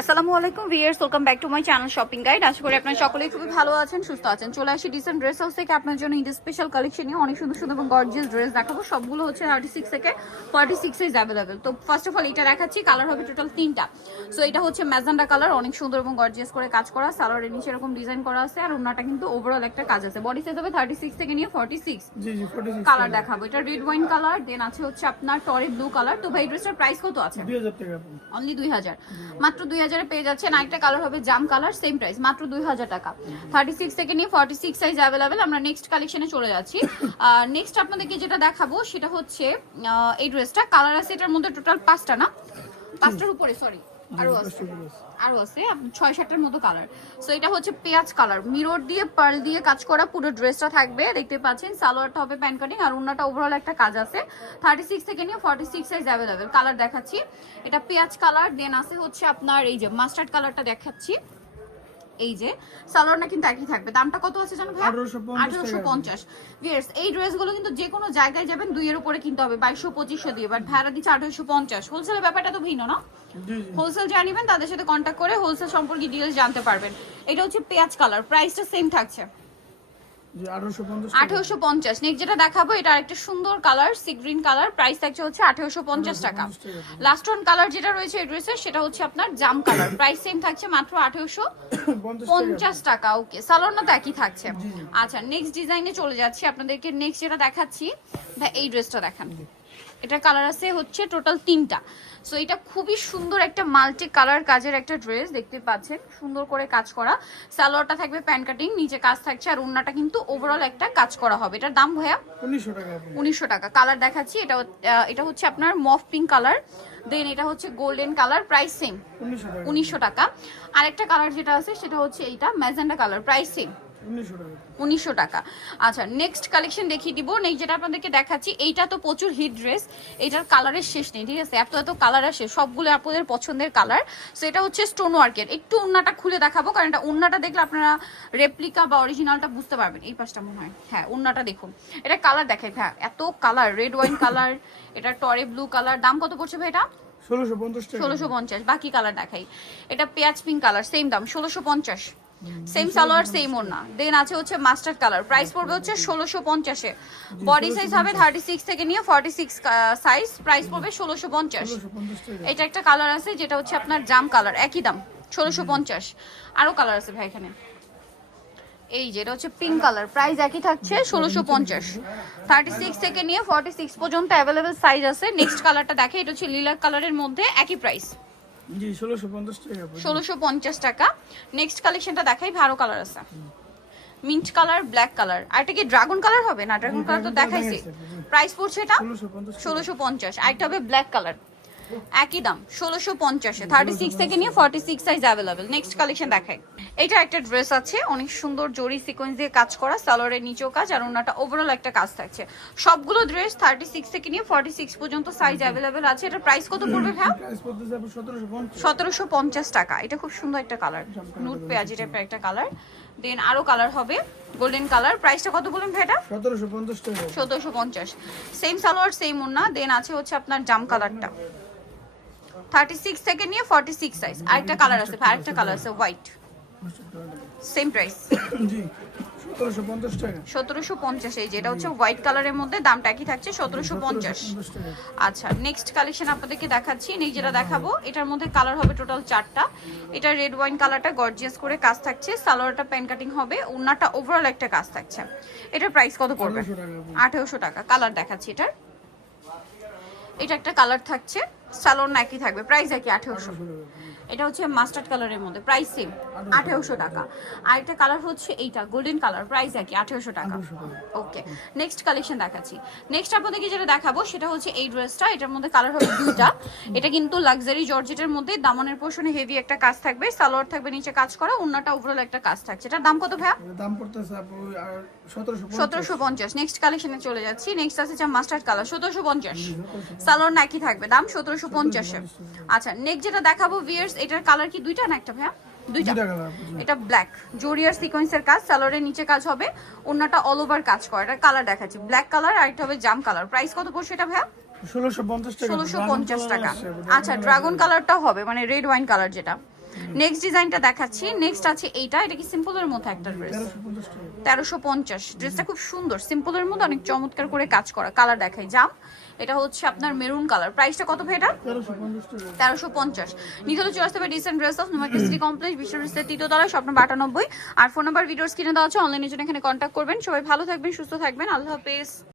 আসসালামু আলাইকুম viewers, welcome back to my channel shopping guide. আশা করি আপনারা সকলেই খুবই ভালো আছেন, সুস্থ আছেন। চলে আসি ডিসেন্ট ড্রেস হাউস থেকে আপনার জন্য ঈদ স্পেশাল কালেকশন নিয়ে অনেক সুন্দর সুন্দর এবং গর্জিয়াস ড্রেস দেখাবো। সবগুলো হচ্ছে 36 থেকে 46 সাইজ অ্যাভেলেবেল। তো ফার্স্ট অফ অল এটা দেখাচ্ছি, কালার হবে টোটাল 3টা। সো এটা হচ্ছে ম্যাজেন্ডা কালার, অনেক সুন্দর এবং গর্জিয়াস করে কাজ করা, সালোয়ারের নিচে এরকম ডিজাইন করা আছে, আর ওন্নাটা কিন্তু ওভারঅল একটা কাজ আছে। বডি সাইজ হবে 36 থেকে নিয়ে 46। জি জি 46 কালার দেখাবো, এটা রেড ওয়াইন কালার, দেন আছে হচ্ছে আপনার টরে ব্লু কালার। তো ভাই ড্রেসটার প্রাইস কত আছে? 2000 টাকা। অনলি 2000, মাত্র 2000 এ পেয়ে যাচ্ছেন। আরেকটা কালার হবে জাম কালার, সেম প্রাইস, মাত্র 2000 টাকা। 36 থেকে নিয়ে 46 সাইজ অ্যাভেলেবেল। আমরা নেক্সট কালেকশনে চলে যাচ্ছি। নেক্সট আপনাদেরকে যেটা দেখাবো সেটা হচ্ছে এই ড্রেসটা। কালার আছে এটার মধ্যে টোটাল 5টা, না 5টার উপরে, সরি আরো আছে, আরো আছে 6-7টার মতো কালার। সো এটা হচ্ছে পেঁয়াজ কালার, মিরর দিয়ে পার্ল দিয়ে কাজ করা পুরো ড্রেসটা থাকবে, দেখতে পাচ্ছেন। সালোয়ারটা হবে প্যান্ট কাটিং, আর ওন্নাটা ওভারঅল একটা কাজ আছে। 36 থেকে নিয়ে 46 সাইজ অ্যাভেলেবেল। কালার দেখাচ্ছি, এটা পেঁয়াজ কালার, দেন আছে হচ্ছে আপনার এই যে মাস্টার্ড কালারটা দেখাচ্ছি। এই যে সালোয়ারটা কিন্তু একই থাকবে। দামটা কত আছে জানো ভাই? 1850। ভিউয়ার্স, এই ড্রেসগুলো কিন্তু যে কোনো জায়গায় যাবেন 2 এর উপরে কিনতে হবে, 2200-2500 দিয়ে, বাট ভাড়া দিচ্ছে 1850। হোলসেলের ব্যাপারটা তো ভিন্ন, না? হোলসেল যারা নেবেন তাদের সাথে কন্ট্যাক্ট করে হোলসেল সম্পর্কে ডিটেইলস জানতে পারবেন। এটা হচ্ছে পেঁয়াজ কালার, প্রাইসটা সেম থাকছে, জি 1850। নেক্সট যেটা দেখাবো এটা আরেকটা সুন্দর colour, sea green colour, price থাকছে হচ্ছে 1850 টাকা। লাস্ট ওয়ান কালার যেটা রয়েছে এই ড্রেসের সেটা হচ্ছে আপনার জাম কালার, প্রাইস সেম থাকছে, মাত্র 1850 টাকা। ওকে, সালোয়ারটা তো একই থাকছে। আচ্ছা, নেক্সট ডিজাইনে চলে যাচ্ছি আপনাদেরকে। নেক্সট যেটা দেখাচ্ছি ভাই, এই ড্রেসটা দেখান। এটা কালার আছে হচ্ছে টোটাল 3টা। সো এটা খুবই সুন্দর একটা মাল্টি কালার কাজের একটা ড্রেস, দেখতে পাচ্ছেন, সুন্দর করে কাজ করা। সালোয়ারটা থাকবে প্যান্ট কাটিং, নিচে কাজ থাকছে, আর ওন্নাটা কিন্তু ওভারঅল একটা কাজ করা হবে। এটার দাম ভাইয়া 1900 টাকা। 1900 টাকা। কালার দেখাচ্ছি, এটা হচ্ছে আপনার মফ পিঙ্ক কালার, দেন এটা হচ্ছে গোল্ডেন কালার, প্রাইস সেম 1900 টাকা। আরেকটা কালার যেটা আছে সেটা হচ্ছে এইটা ম্যাজেন্ডা কালার, প্রাইস সেম 1900 টাকা। আচ্ছা, নেক্সট কালেকশন দেখিয়ে দিব। নেক্সট যেটা আপনাদেরকে দেখাচ্ছি, এইটা তো প্রচুর হিট ড্রেস, এটার কালারের শেষ নেই, ঠিক আছে? এত কালার আসে, সবগুলো আপনাদের পছন্দের কালার। সো এটা হচ্ছে স্টোন ওয়ার্কের। একটু ওন্নাটা খুলে দেখাবো, কারণ এটা ওন্নাটা দেখলে আপনারা রেপ্লিকা বা অরিজিনালটা বুঝতে পারবেন। এই পাশটা মনে হয়, হ্যাঁ, ওন্নাটা দেখুন। এটা কালার দেখাই ভাই, এত কালার, রেড ওয়াইন কালার, এটা টরে ব্লু কালার। দাম কত পড়ছে ভাই এটা? 1650। বাকি কালার দেখাই, এটা পেঁয়াজ পিঙ্ক কালার, সেম দাম 1650। সেম সালোয়ার সেম ওড়না। দেন আছে হচ্ছে মাস্টার্ড কালার, প্রাইস পড়বে হচ্ছে 1650 এ। বডি সাইজ হবে 36 থেকে নিয়ে 46 সাইজ, প্রাইস পড়বে 1650। এটা একটা কালার আছে যেটা হচ্ছে আপনার জাম কালার, একই দাম 1650। আরো কালার আছে ভাই এখানে, এই যে এটা হচ্ছে পিঙ্ক কালার, প্রাইস একই থাকছে 1650। 36 থেকে নিয়ে 46 পর্যন্ত অ্যাভেলেবেল সাইজ আছে। নেক্সট কালারটা দেখে, এটা হচ্ছে লিলাক কালারের মধ্যে, একই প্রাইস, জি 1650 টাকা। 1650 টাকা। নেক্সট কালেকশনটা দেখাই, ভালো কালার আছে, মিন্ট কালার, ব্ল্যাক কালার। আর এটা কি ড্রাগন কালার হবে? না, ড্রাগন কালার তো দেখাইছি। প্রাইস পড়ছে এটা 1650। আরেকটা হবে ব্ল্যাক কালার, একই দাম 1650 এ। 36 থেকে নিয়ে 46 সাইজ অ্যাভেলেবেল। নেক্সট কালেকশন দেখাই, এটা একটা ড্রেস আছে, অনেক সুন্দর জরি সিকোয়েন্স দিয়ে কাজ করা, সালোয়ারের নিচেও কাজ, আর ওন্নাটা ওভারঅল একটা কাজ থাকছে। সবগুলো ড্রেস 36 থেকে নিয়ে 46 পর্যন্ত সাইজ অ্যাভেলেবেল আছে। এটা প্রাইস কত পড়বে ভাই? প্রাইস পড়তেছে 1750 টাকা। এটা খুব সুন্দর একটা কালার, নুট পেঁয়াজি টাইপের একটা কালার। দেন আরো কালার হবে গোল্ডেন কালার, প্রাইসটা কত বলুন ভাই এটা? 1750 টাকা। 1750। সেম সালোয়ার সেম ওন্না। দেন আছে হচ্ছে আপনার জাম কালারটা, 36 থেকে নিয়ে 46 সাইজ। আরেকটা কালার আছে, আরেকটা কালার আছে হোয়াইট, সেম প্রাইস, জি 1750 টাকা। 1750। এই যে এটা হচ্ছে হোয়াইট কালারের মধ্যে, দামটা একই থাকছে 1750। আচ্ছা, নেক্সট কালেকশন আপনাদেরকে দেখাচ্ছি। নেক্সট যেটা দেখাবো এটার মধ্যে কালার হবে টোটাল 4টা। এটা রেড ওয়াইন কালারটা গর্জিয়াস করে কাজ থাকছে, সালোয়ারটা প্যান্ট কাটিং হবে, ওন্নাটা ওভারঅল একটা কাজ থাকছে। এটার প্রাইস কত পড়বে? 1800 টাকা। কালার দেখাচ্ছি এটার, এটা একটা কালার থাকছে, সালোয়ার না একই থাকবে, প্রাইস একই 1800। এটা হচ্ছে মাস্টার্ড কালারের মধ্যে, প্রাইস সেম 1800 টাকা। আর একটা কালার হচ্ছে এইটা গোল্ডেন কালার, প্রাইস একই 1800 টাকা। ওকে, নেক্সট কালেকশন দেখাচ্ছি। নেক্সট আপনাদেরকে যেটা দেখাবো সেটা হচ্ছে এই ড্রেসটা। এটার মধ্যে কালার হবে 2টা। এটা কিন্তু লাক্সারি জর্জেটের মধ্যে, দামনের পোর্শনে হেভি একটা কাজ থাকবে, সালোয়ার থাকবে নিচে কাজ করা, ওন্নাটা ওভারঅল একটা কাজ থাকছে। এটার দাম কত ভাইয়া? দাম পড়তেছে আপু 1750। নেক্সট কালেকশনে চলে যাচ্ছি। নেক্সট আছে যা মাস্টার্ড কালার, 1750। সালোয়ার নাকি থাকবে, দাম 1750 এ। আচ্ছা, নেক্সট যেটা দেখাবো ভিউয়ার্স, এটার কালার কি 2টা না একটা ভাইয়া? 2টা। এটা ব্ল্যাক জরিয়ার সিকোয়েন্সের কাজ, সালোয়ারের নিচে কাজ হবে, ওন্নাটা অল ওভার কাজ করা। এটা কালার দেখাচ্ছি, ব্ল্যাক কালার। আর একটা হবে জাম কালার। প্রাইস কত পড়ছে এটা ভাইয়া? 1650 টাকা। 1650 টাকা। আচ্ছা, ড্রাগন কালারটাও হবে, মানে রেড ওয়াইন কালার যেটা, নেক্সট ডিজাইনটা দেখাচ্ছি। নেক্সট আছে এইটা, এটা কি সিম্পলের মধ্যে একটা ড্রেস, 1350। ড্রেসটা খুব সুন্দর, সিম্পলের মধ্যে অনেক চমৎকার করে কাজ করা। কালার দেখাই জাম, এটা হচ্ছে আপনার মেরুন কালার। প্রাইসটা কত ভাই এটা? 1350। নিতে হলে চলে আসতে হবে decent dress of new market city complex, বিশ্ব রোডের 3য় তলায়, শপ নম্বর 98। আর ফোন নাম্বার ভিডিওস কিনে দেওয়া আছে, অনলাইনের জন্য এখানে কন্ট্যাক্ট করবেন। সবাই ভালো থাকবেন, সুস্থ থাকবেন, আল্লাহ হাফেজ।